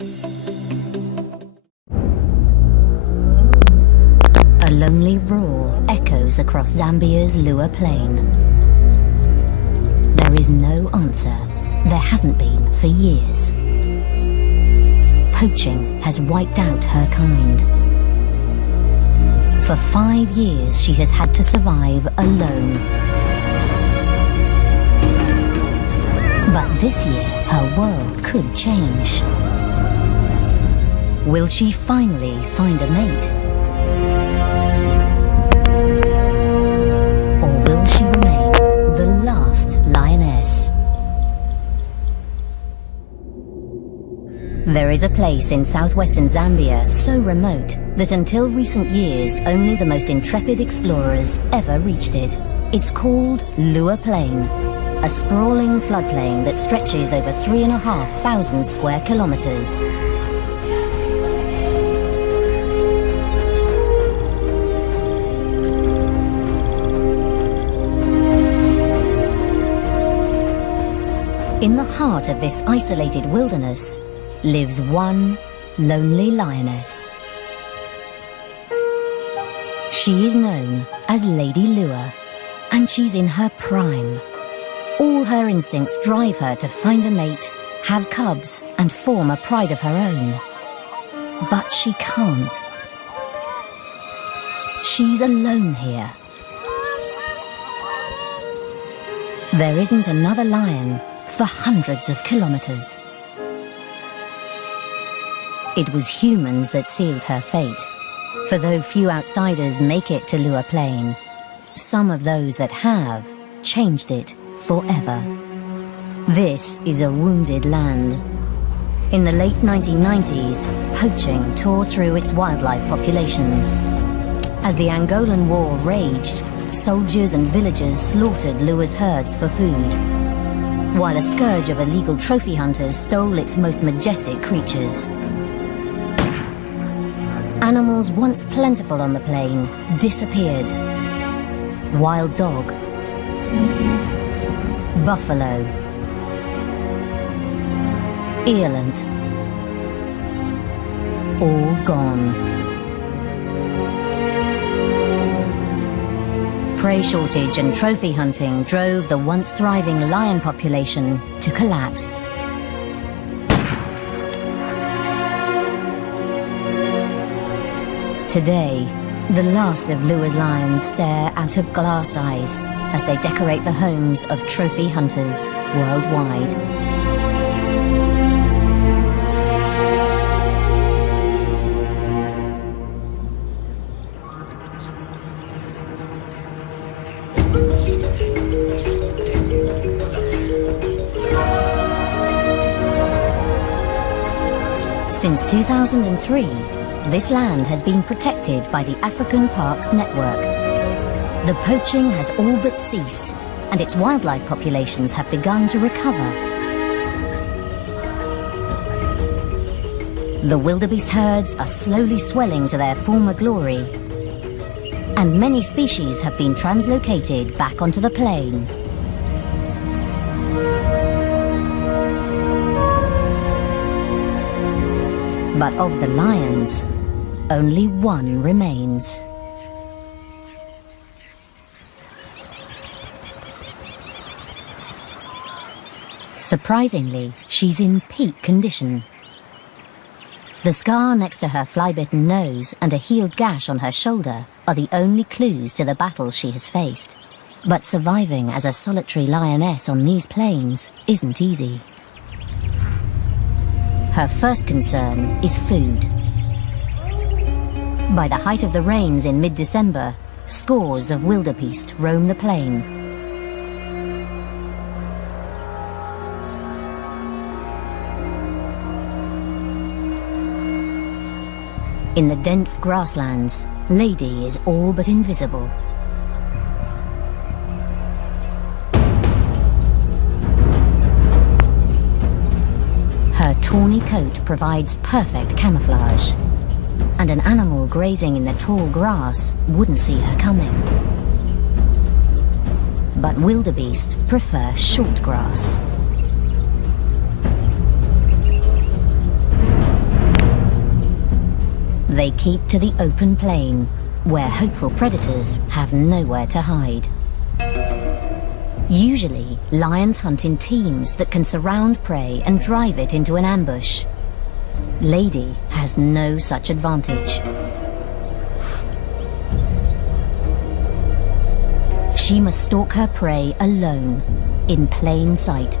A lonely roar echoes across Zambia's Lua Plain. There is no answer. There hasn't been for years. Poaching has wiped out her kind. For 5 years, she has had to survive alone. But this year, her world could change. Will she finally find a mate? Or will she remain the last lioness? There is a place in southwestern Zambia so remote that until recent years, only the most intrepid explorers ever reached it. It's called Lua Plain, a sprawling floodplain that stretches over 3,500 square kilometers. In the heart of this isolated wilderness lives one lonely lioness. She is known as Lady Lua, and she's in her prime. All her instincts drive her to find a mate, have cubs, and form a pride of her own. But she can't. She's alone here. There isn't another lion for hundreds of kilometers. It was humans that sealed her fate. For though few outsiders make it to Lua Plain, some of those that have changed it forever. This is a wounded land. In the late 1990s, poaching tore through its wildlife populations. As the Angolan War raged, soldiers and villagers slaughtered Lua's herds for food, while a scourge of illegal trophy hunters stole its most majestic creatures. Animals once plentiful on the plain disappeared. Wild dog, buffalo, eland, all gone. Prey shortage and trophy hunting drove the once thriving lion population to collapse. Today, the last of Lua's lions stare out of glass eyes as they decorate the homes of trophy hunters worldwide. Since 2003, this land has been protected by the African Parks Network. The poaching has all but ceased, and its wildlife populations have begun to recover. The wildebeest herds are slowly swelling to their former glory, and many species have been translocated back onto the plain. But of the lions, only one remains. Surprisingly, she's in peak condition. The scar next to her fly-bitten nose and a healed gash on her shoulder are the only clues to the battles she has faced. But surviving as a solitary lioness on these plains isn't easy. Her first concern is food. By the height of the rains in mid-December, scores of wildebeest roam the plain. In the dense grasslands, Lady is all but invisible. Her tawny coat provides perfect camouflage, and an animal grazing in the tall grass wouldn't see her coming. But wildebeest prefer short grass. They keep to the open plain, where hopeful predators have nowhere to hide. Usually, lions hunt in teams that can surround prey and drive it into an ambush. Lady has no such advantage. She must stalk her prey alone, in plain sight.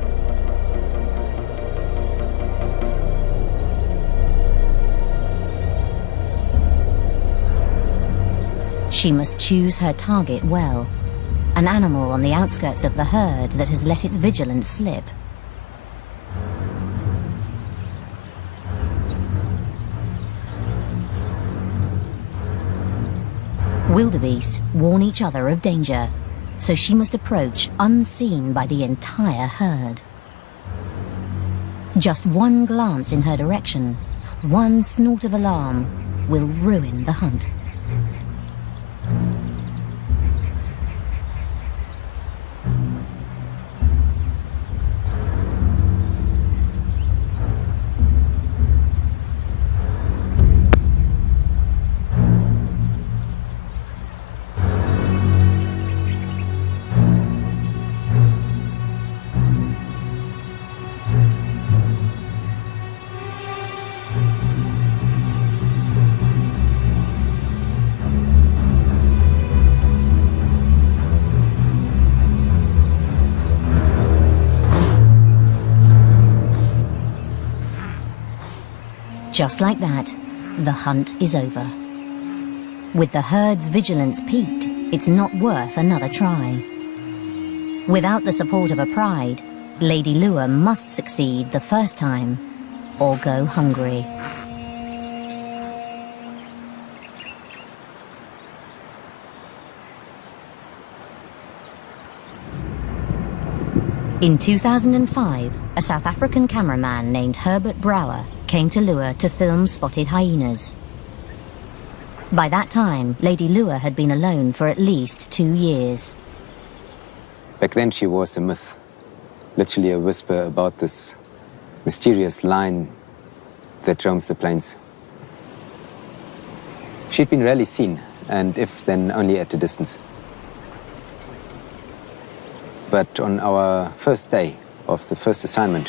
She must choose her target well, an animal on the outskirts of the herd that has let its vigilance slip. Wildebeest warn each other of danger, so she must approach unseen by the entire herd. Just one glance in her direction, one snort of alarm, will ruin the hunt. Just like that, the hunt is over. With the herd's vigilance peaked, it's not worth another try. Without the support of a pride, Lady Lure must succeed the first time, or go hungry. In 2005, a South African cameraman named Herbert Brouwer came to Lure to film spotted hyenas. By that time, Lady Lure had been alone for at least 2 years. Back then she was a myth, literally a whisper about this mysterious line that roams the plains. She'd been rarely seen, and if then only at a distance. But on our first day of the first assignment,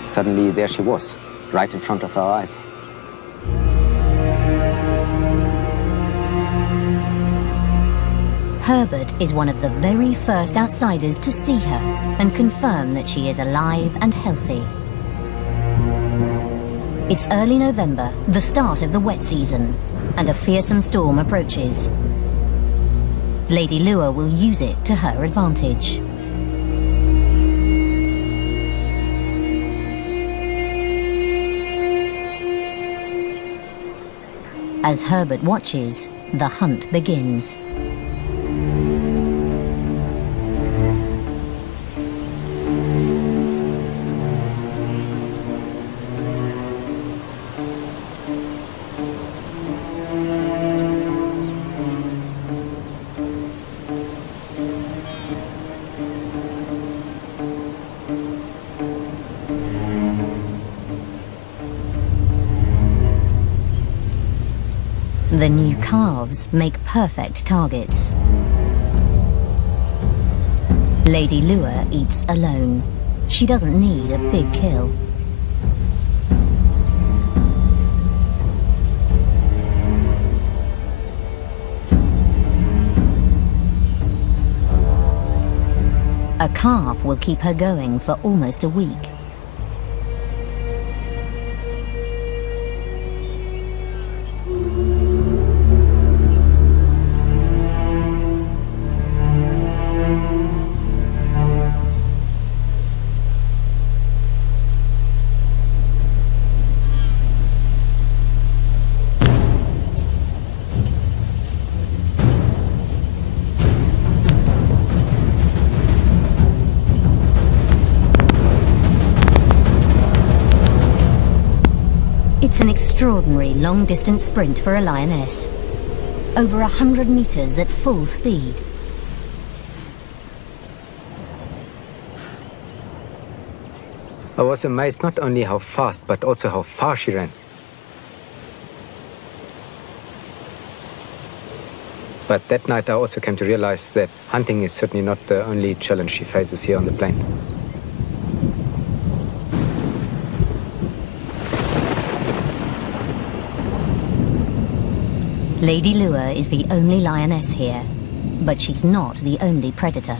suddenly there she was, right in front of our eyes. Herbert is one of the very first outsiders to see her and confirm that she is alive and healthy. It's early November, the start of the wet season, and a fearsome storm approaches. Lady Lure will use it to her advantage. As Herbert watches, the hunt begins. The new calves make perfect targets. Lady Lure eats alone. She doesn't need a big kill. A calf will keep her going for almost a week. It's an extraordinary long-distance sprint for a lioness. Over 100 meters at full speed. I was amazed not only how fast, but also how far she ran. But that night I also came to realize that hunting is certainly not the only challenge she faces here on the plain. Lady Lua is the only lioness here, but she's not the only predator.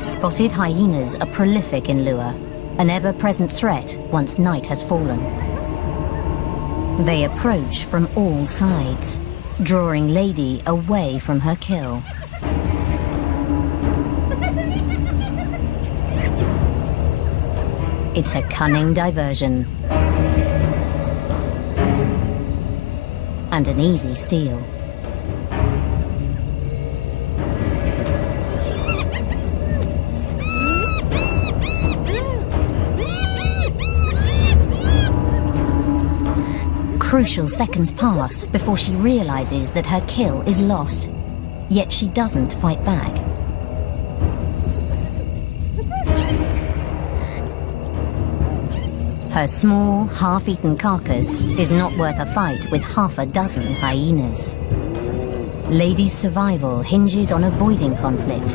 Spotted hyenas are prolific in Lua, an ever-present threat once night has fallen. They approach from all sides, drawing Lady away from her kill. It's a cunning diversion and an easy steal. Crucial seconds pass before she realizes that her kill is lost, yet she doesn't fight back. Her small, half-eaten carcass is not worth a fight with half a dozen hyenas. Lady's survival hinges on avoiding conflict,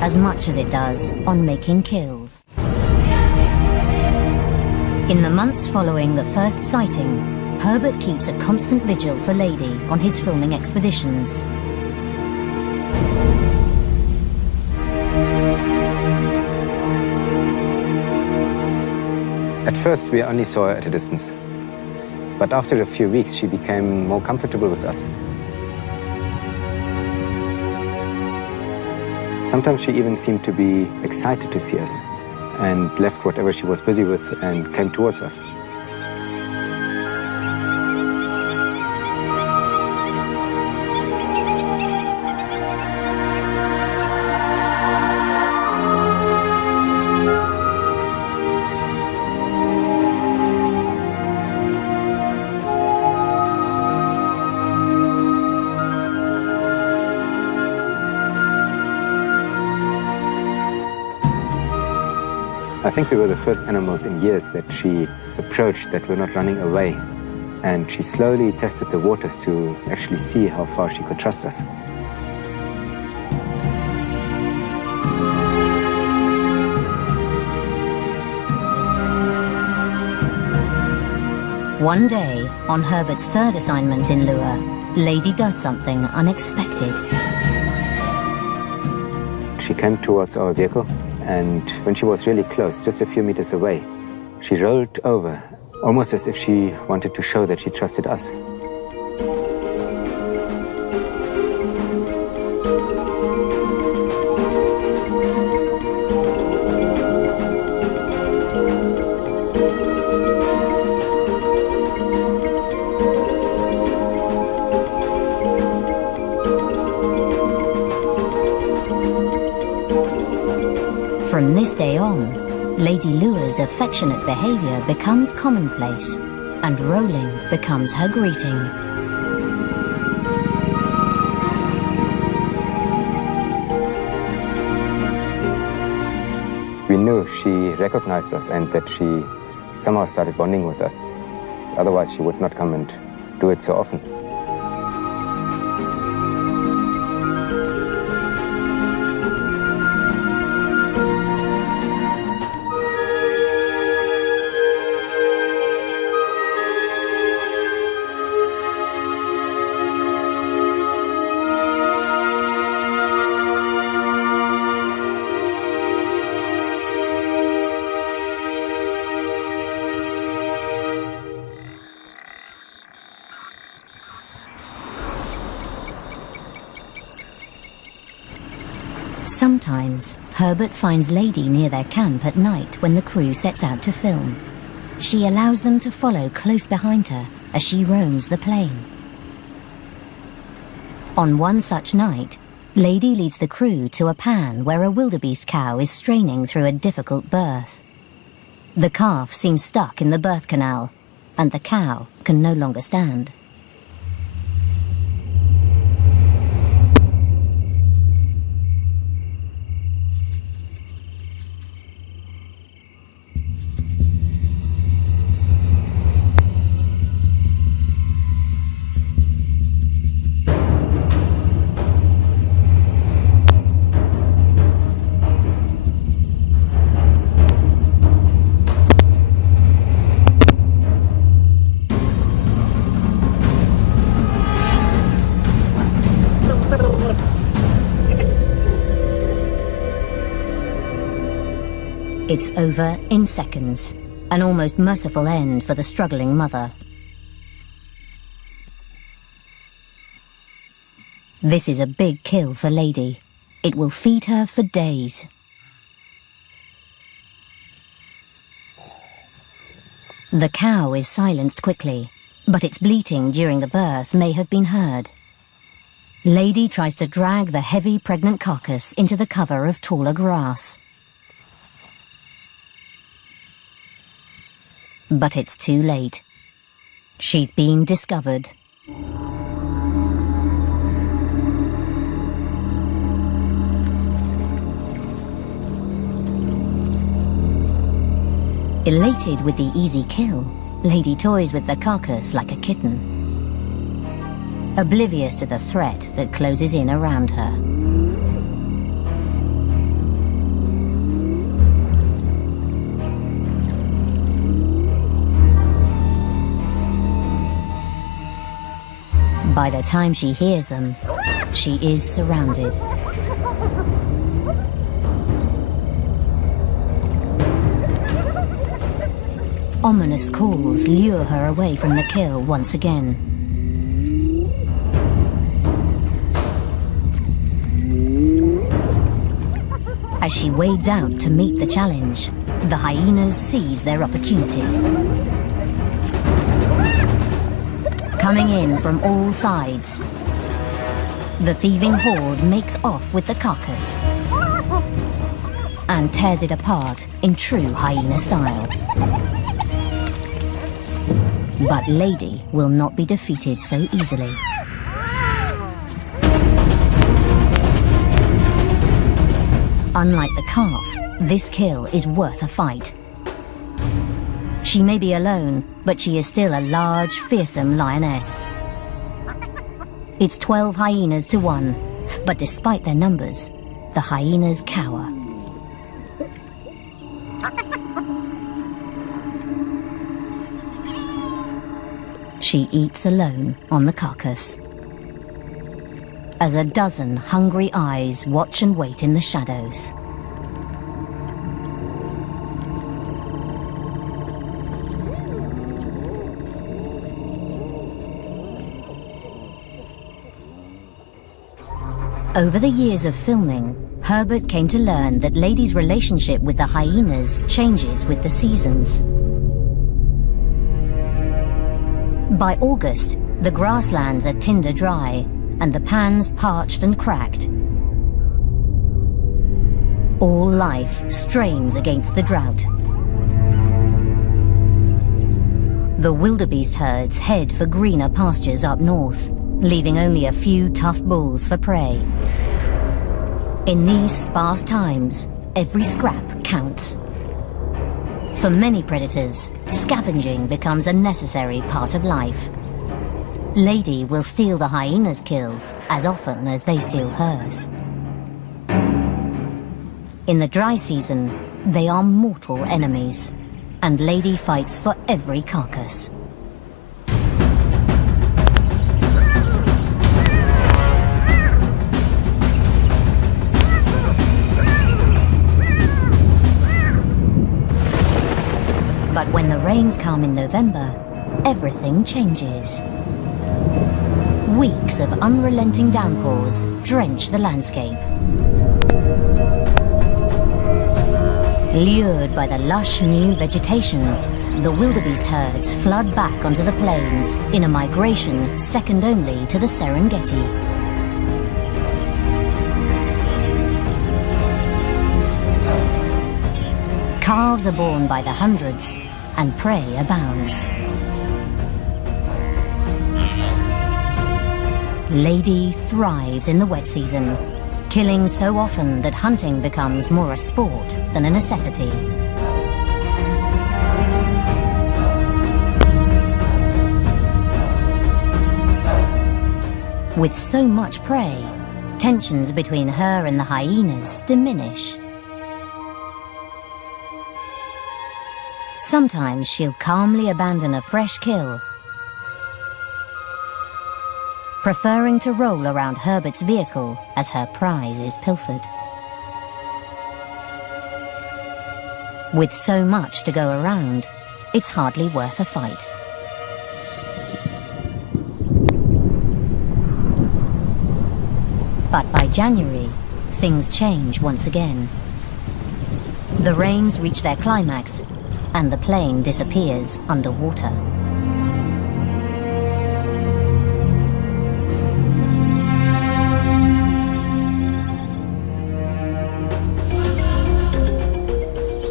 as much as it does on making kills. In the months following the first sighting, Herbert keeps a constant vigil for Lady on his filming expeditions. At first, we only saw her at a distance. But after a few weeks, she became more comfortable with us. Sometimes she even seemed to be excited to see us and left whatever she was busy with and came towards us. I think we were the first animals in years that she approached that were not running away. And she slowly tested the waters to actually see how far she could trust us. One day, on Herbert's third assignment in Lua, Lady does something unexpected. She came towards our vehicle, and when she was really close, just a few meters away, she rolled over, almost as if she wanted to show that she trusted us. From this day on, Lady Lua's affectionate behavior becomes commonplace, and rolling becomes her greeting. We knew she recognized us and that she somehow started bonding with us. Otherwise, she would not come and do it so often. Sometimes, Herbert finds Lady near their camp at night when the crew sets out to film. She allows them to follow close behind her as she roams the plain. On one such night, Lady leads the crew to a pan where a wildebeest cow is straining through a difficult birth. The calf seems stuck in the birth canal, and the cow can no longer stand. It's over in seconds, an almost merciful end for the struggling mother. This is a big kill for Lady. It will feed her for days. The cow is silenced quickly, but its bleating during the birth may have been heard. Lady tries to drag the heavy pregnant carcass into the cover of taller grass. But it's too late. She's been discovered. Elated with the easy kill, Lady toys with the carcass like a kitten, oblivious to the threat that closes in around her. By the time she hears them, she is surrounded. Ominous calls lure her away from the kill once again. As she wades out to meet the challenge, the hyenas seize their opportunity. Coming in from all sides, the thieving horde makes off with the carcass and tears it apart in true hyena style. But Lady will not be defeated so easily. Unlike the calf, this kill is worth a fight. She may be alone, but she is still a large, fearsome lioness. It's 12 hyenas to 1, but despite their numbers, the hyenas cower. She eats alone on the carcass, as a dozen hungry eyes watch and wait in the shadows. Over the years of filming, Herbert came to learn that Lady's relationship with the hyenas changes with the seasons. By August, the grasslands are tinder dry and the pans parched and cracked. All life strains against the drought. The wildebeest herds head for greener pastures up north, leaving only a few tough bulls for prey. In these sparse times, every scrap counts. For many predators, scavenging becomes a necessary part of life. Lady will steal the hyenas' kills as often as they steal hers. In the dry season, they are mortal enemies, and Lady fights for every carcass. But when the rains come in November, everything changes. Weeks of unrelenting downpours drench the landscape. Lured by the lush new vegetation, the wildebeest herds flood back onto the plains in a migration second only to the Serengeti. Calves are born by the hundreds, and prey abounds. Lady thrives in the wet season, killing so often that hunting becomes more a sport than a necessity. With so much prey, tensions between her and the hyenas diminish. Sometimes she'll calmly abandon a fresh kill, preferring to roll around Herbert's vehicle as her prize is pilfered. With so much to go around, it's hardly worth a fight. But by January, things change once again. The rains reach their climax, and the plane disappears underwater.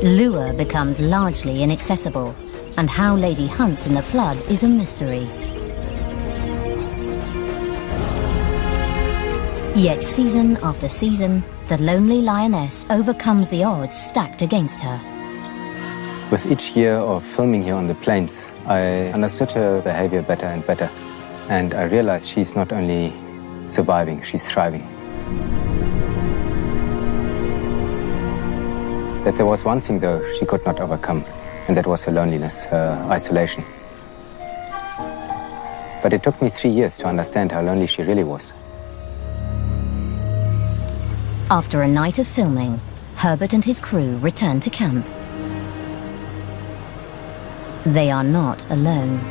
Lure becomes largely inaccessible, and how Lady hunts in the flood is a mystery. Yet season after season, the lonely lioness overcomes the odds stacked against her. With each year of filming here on the plains, I understood her behavior better and better. And I realized she's not only surviving, she's thriving. That there was one thing, though, she could not overcome, and that was her loneliness, her isolation. But it took me 3 years to understand how lonely she really was. After a night of filming, Herbert and his crew return to camp. They are not alone.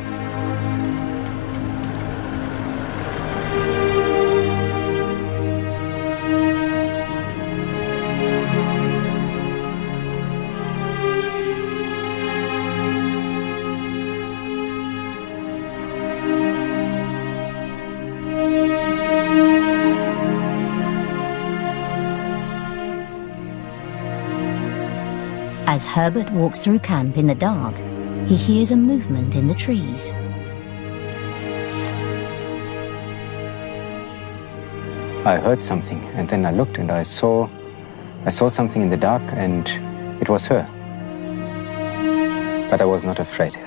As Herbert walks through camp in the dark, he hears a movement in the trees. I heard something, and then I looked and I saw something in the dark, and it was her. But I was not afraid.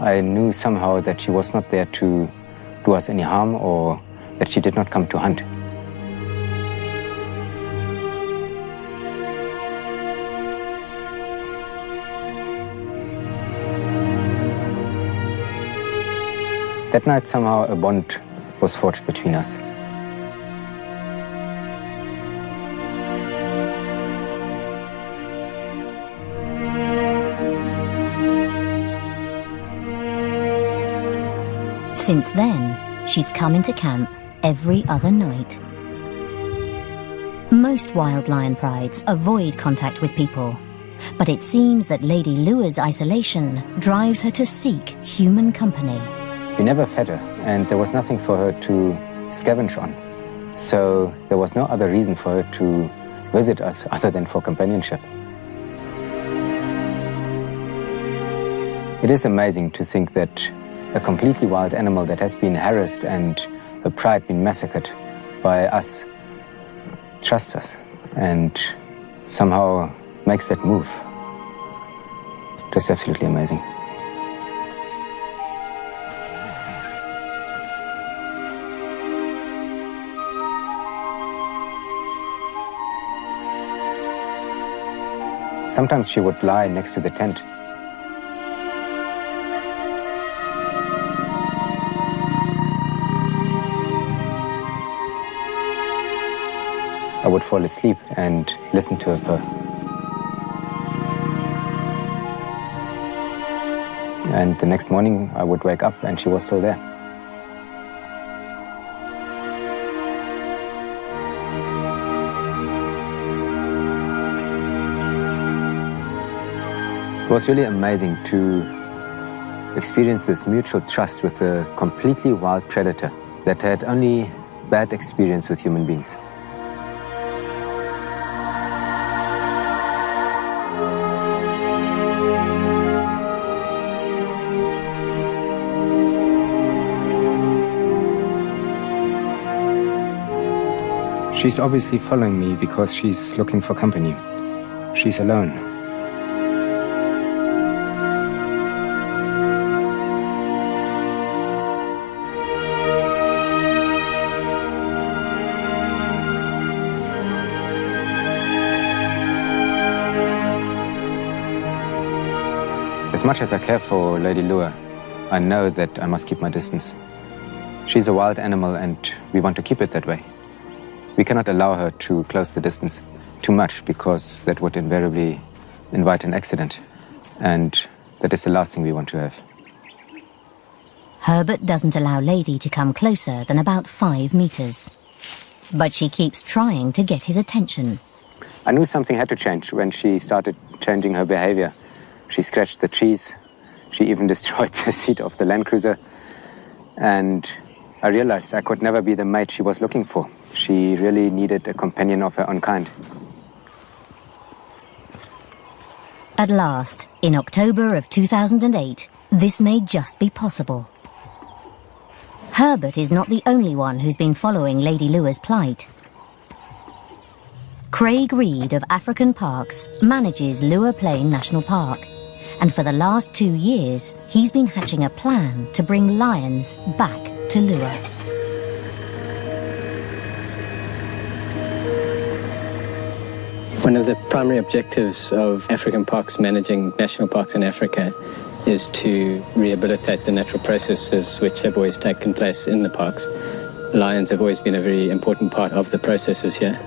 I knew somehow that she was not there to do us any harm, or that she did not come to hunt. That night, somehow, a bond was forged between us. Since then, she's come into camp every other night. Most wild lion prides avoid contact with people, but it seems that Lady Lure's isolation drives her to seek human company. We never fed her, and there was nothing for her to scavenge on. So there was no other reason for her to visit us other than for companionship. It is amazing to think that a completely wild animal that has been harassed and her pride been massacred by us trusts us and somehow makes that move. Just absolutely amazing. Sometimes she would lie next to the tent. I would fall asleep and listen to her purr. And the next morning, I would wake up and she was still there. It was really amazing to experience this mutual trust with a completely wild predator that had only bad experience with human beings. She's obviously following me because she's looking for company. She's alone. As much as I care for Lady Lure, I know that I must keep my distance. She's a wild animal and we want to keep it that way. We cannot allow her to close the distance too much because that would invariably invite an accident. And that is the last thing we want to have. Herbert doesn't allow Lady to come closer than about 5 meters. But she keeps trying to get his attention. I knew something had to change when she started changing her behavior. She scratched the trees. She even destroyed the seat of the Land Cruiser. And I realized I could never be the mate she was looking for. She really needed a companion of her own kind. At last, in October of 2008, this may just be possible. Herbert is not the only one who's been following Lady Lua's plight. Craig Reed of African Parks manages Lua Plain National Park, and for the last 2 years, he's been hatching a plan to bring lions back to Lua. One of the primary objectives of African Parks managing national parks in Africa is to rehabilitate the natural processes which have always taken place in the parks. Lions have always been a very important part of the processes here,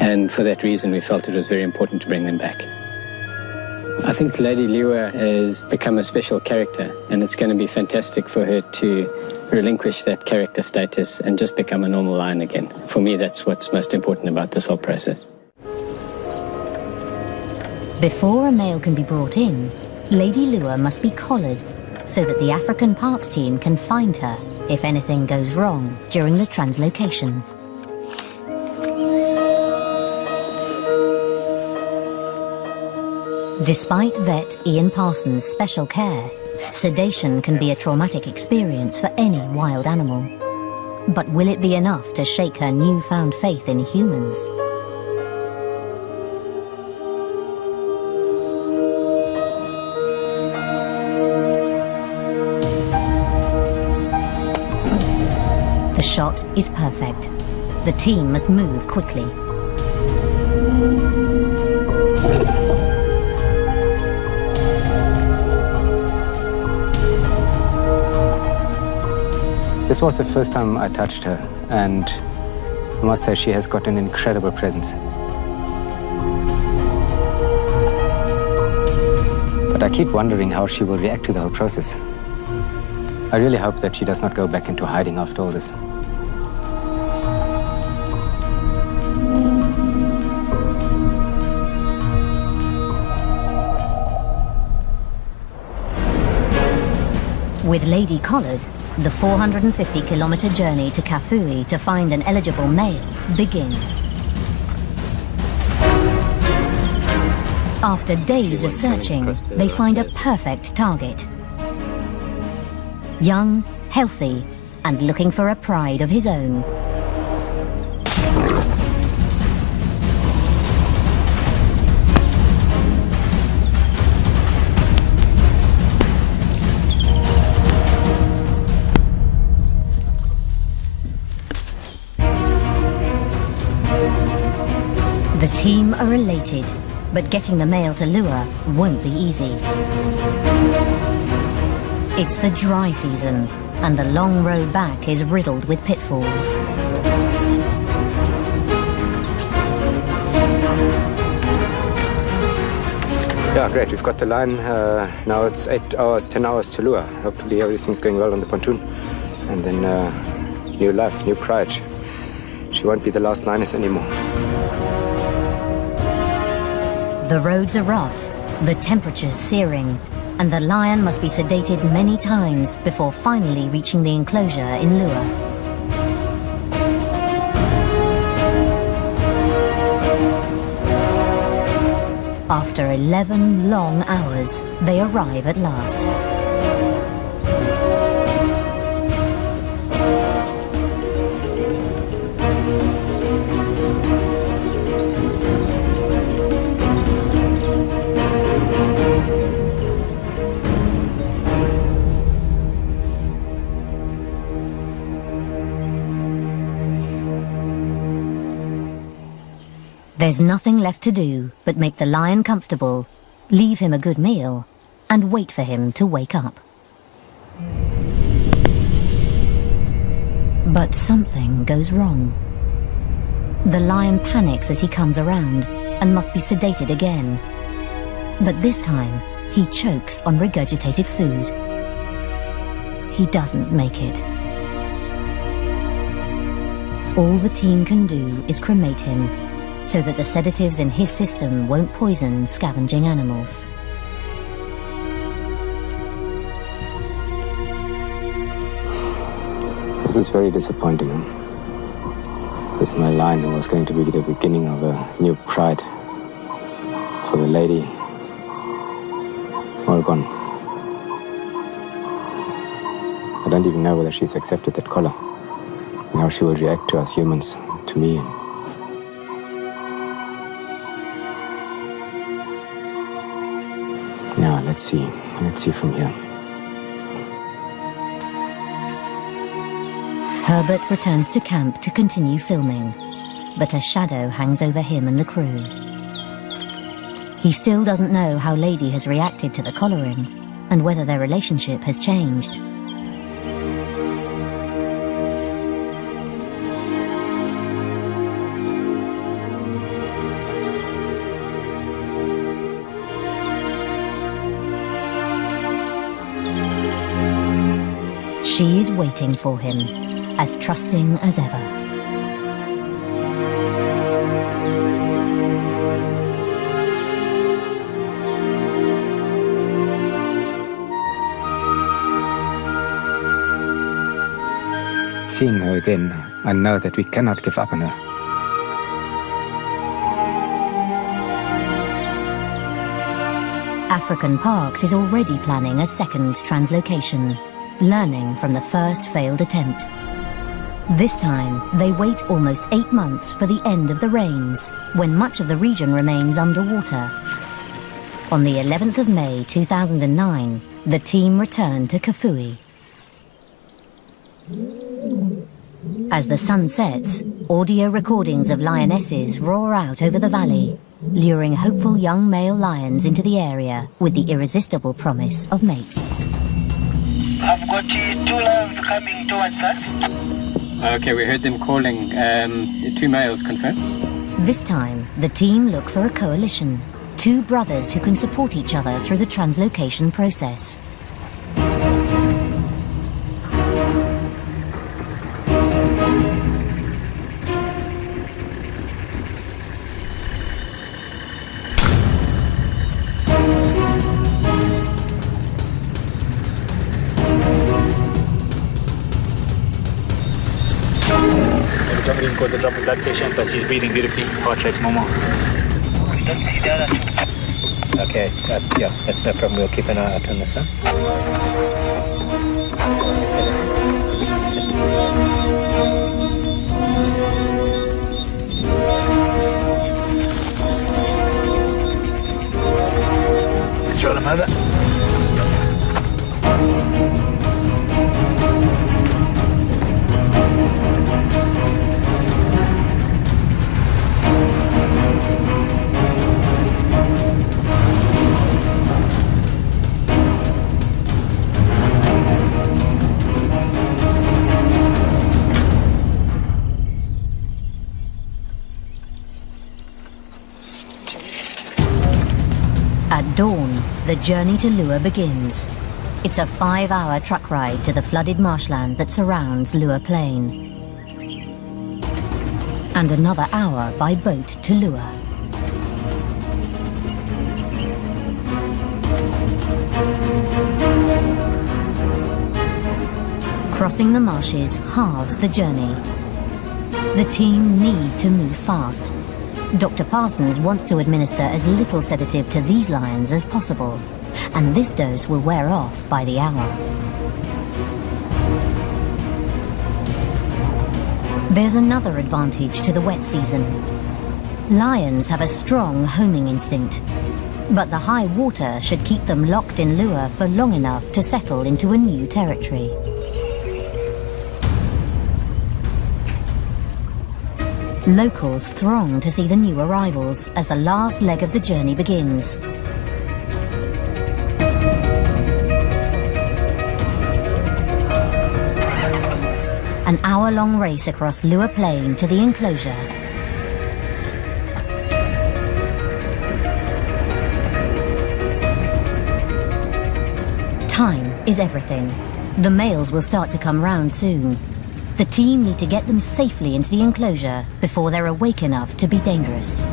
and for that reason we felt it was very important to bring them back. I think Lady Lua has become a special character, and it's going to be fantastic for her to relinquish that character status and just become a normal lion again. For me, that's what's most important about this whole process. Before a male can be brought in, Lady Lua must be collared so that the African Parks team can find her if anything goes wrong during the translocation. Despite vet Ian Parsons' special care, sedation can be a traumatic experience for any wild animal. But will it be enough to shake her newfound faith in humans? The shot is perfect. The team must move quickly. This was the first time I touched her, and I must say she has got an incredible presence. But I keep wondering how she will react to the whole process. I really hope that she does not go back into hiding after all this. With Lady collared, the 450-kilometer journey to Kafui to find an eligible male begins. After days of searching, they find a perfect target. Young, healthy, and looking for a pride of his own. The team are elated, but getting the male to Lua won't be easy. It's the dry season, and the long road back is riddled with pitfalls. Yeah, great. We've got the line. Now it's 8 hours, 10 hours to Lua. Hopefully everything's going well on the pontoon. And then new life, new pride. She won't be the last lioness anymore. The roads are rough, the temperature's searing, and the lion must be sedated many times before finally reaching the enclosure in Lua. After 11 long hours, they arrive at last. There's nothing left to do but make the lion comfortable, leave him a good meal, and wait for him to wake up. But something goes wrong. The lion panics as he comes around and must be sedated again. But this time, he chokes on regurgitated food. He doesn't make it. All the team can do is cremate him so that the sedatives in his system won't poison scavenging animals. This is very disappointing. This is my line was going to be the beginning of a new pride for the lady. All gone. I don't even know whether she's accepted that collar and how she will react to us humans, to me. Yeah, let's see from here. Herbert returns to camp to continue filming, but a shadow hangs over him and the crew. He still doesn't know how Lady has reacted to the collaring and whether their relationship has changed. She is waiting for him, as trusting as ever. Seeing her again, I know that we cannot give up on her. African Parks is already planning a second translocation, learning from the first failed attempt. This time, they wait almost 8 months for the end of the rains, when much of the region remains underwater. On the 11th of May 2009, the team returned to Kafue. As the sun sets, audio recordings of lionesses roar out over the valley, luring hopeful young male lions into the area with the irresistible promise of mates. I've got 2 lions coming towards us. Okay, we heard them calling. 2 males, confirmed. This time, the team look for a coalition. 2 brothers who can support each other through the translocation process. Somebody caused a drop of blood pressure, but she's breathing beautifully. Heart rate's normal. Okay, yeah, that's no problem. We'll keep an eye out on this, huh? Let's roll him over. At dawn, the journey to Lua begins. It's a 5-hour truck ride to the flooded marshland that surrounds Lua Plain. And another hour by boat to Lua. Crossing the marshes halves the journey. The team need to move fast. Dr. Parsons wants to administer as little sedative to these lions as possible, and this dose will wear off by the hour. There's another advantage to the wet season. Lions have a strong homing instinct, but the high water should keep them locked in Lua for long enough to settle into a new territory. Locals throng to see the new arrivals as the last leg of the journey begins. An hour-long race across Lua Plain to the enclosure. Time is everything. The males will start to come round soon. The team need to get them safely into the enclosure before they're awake enough to be dangerous.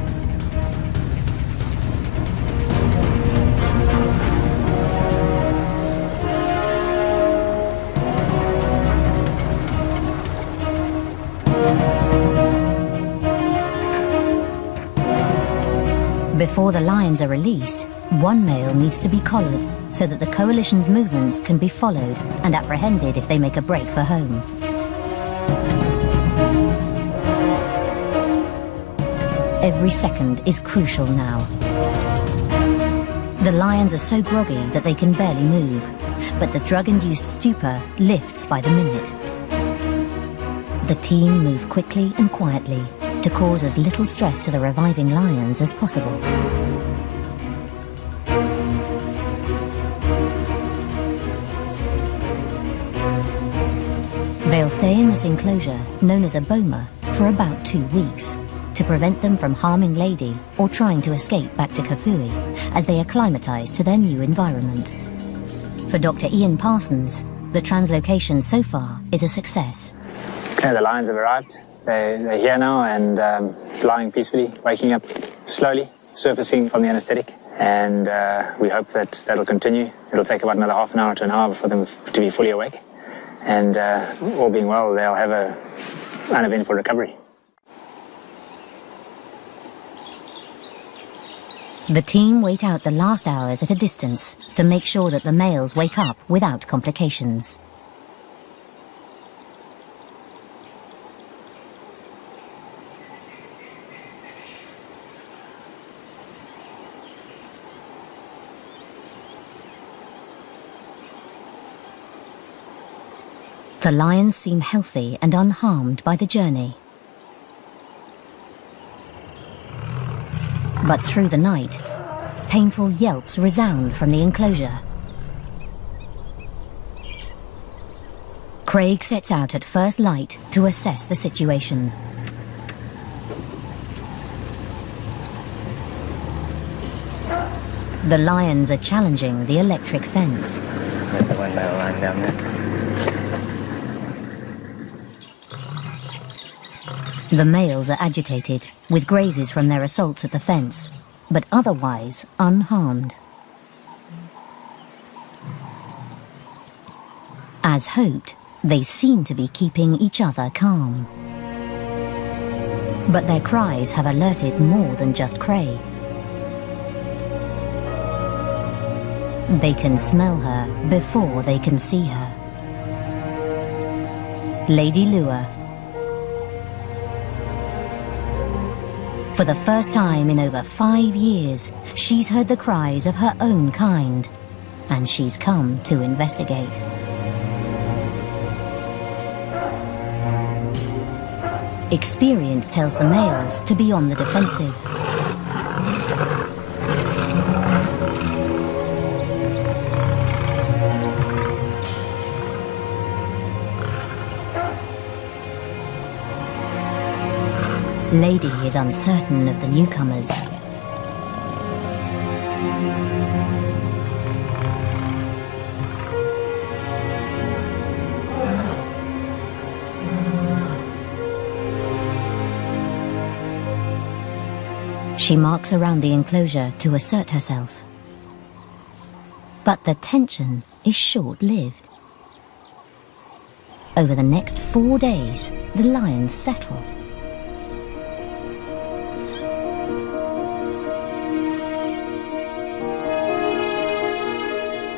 Before the lions are released, one male needs to be collared so that the coalition's movements can be followed and apprehended if they make a break for home. Every second is crucial now. The lions are so groggy that they can barely move, but the drug-induced stupor lifts by the minute. The team move quickly and quietly to cause as little stress to the reviving lions as possible. They'll stay in this enclosure, known as a boma, for about 2 weeks, to prevent them from harming Lady or trying to escape back to Kafui as they acclimatise to their new environment. For Dr. Ian Parsons, the translocation so far is a success. Okay, the lions have arrived. They're here now and lying peacefully, waking up slowly, surfacing from the anesthetic. And we hope that that'll continue. It'll take about another half an hour to an hour for them to be fully awake. And all being well, they'll have an uneventful recovery. The team wait out the last hours at a distance to make sure that the males wake up without complications. The lions seem healthy and unharmed by the journey. But through the night, painful yelps resound from the enclosure. Craig sets out at first light to assess the situation. The lions are challenging the electric fence. There's the one male lying down there. The males are agitated, with grazes from their assaults at the fence, but otherwise unharmed. As hoped, they seem to be keeping each other calm. But their cries have alerted more than just Craig. They can smell her before they can see her. Lady Lua. For the first time in over 5 years, she's heard the cries of her own kind, and she's come to investigate. Experience tells the males to be on the defensive. Lady is uncertain of the newcomers. She marks around the enclosure to assert herself. But the tension is short-lived. Over the next 4 days, the lions settle.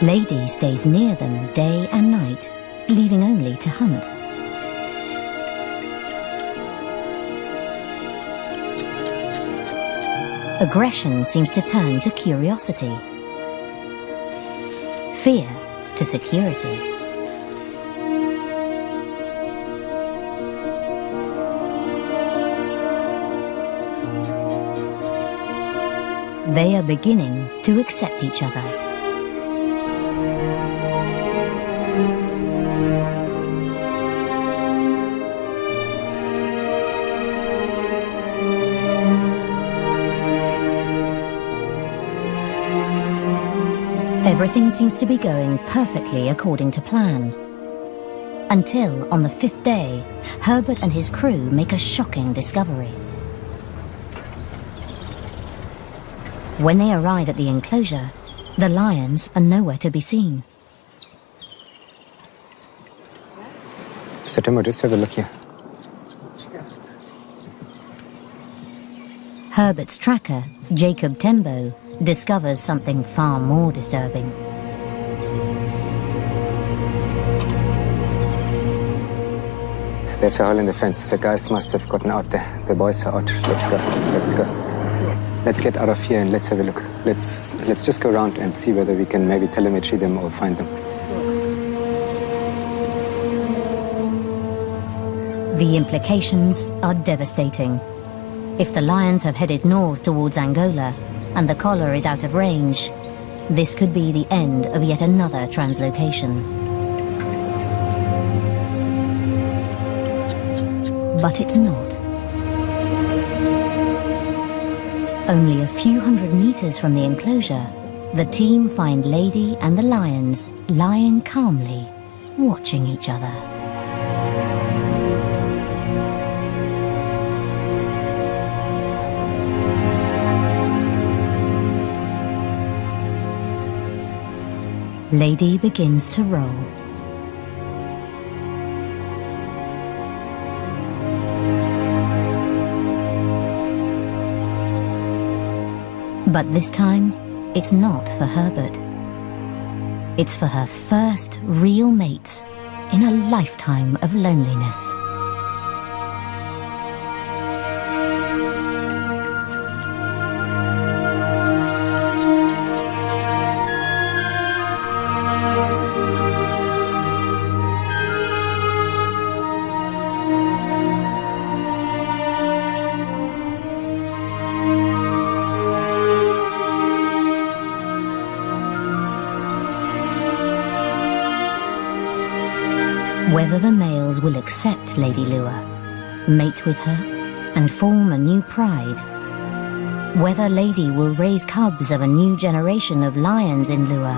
Lady stays near them day and night, leaving only to hunt. Aggression seems to turn to curiosity. Fear to security. They are beginning to accept each other. Everything seems to be going perfectly according to plan. Until, on the 5th day, Herbert and his crew make a shocking discovery. When they arrive at the enclosure, the lions are nowhere to be seen. Mr. Timmo, just have a look here. Herbert's tracker, Jacob Tembo, discovers something far more disturbing. There's a hole in the fence. The guys must have gotten out there. The boys are out. Let's go. Let's go. Let's get out of here and let's have a look. Let's just go around and see whether we can maybe telemetry them or find them. The implications are devastating. If the lions have headed north towards Angola and the collar is out of range, this could be the end of yet another translocation. But it's not. Only a few hundred meters from the enclosure, the team find Lady and the lions lying calmly, watching each other. Lady begins to roll. But this time, it's not for Herbert. It's for her first real mates in a lifetime of loneliness. Whether the males will accept Lady Lua, mate with her, and form a new pride. Whether Lady will raise cubs of a new generation of lions in Lua,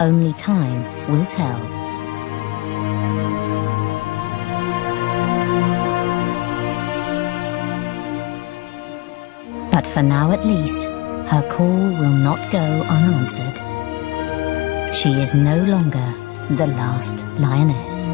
only time will tell. But for now at least, her call will not go unanswered. She is no longer the last lioness.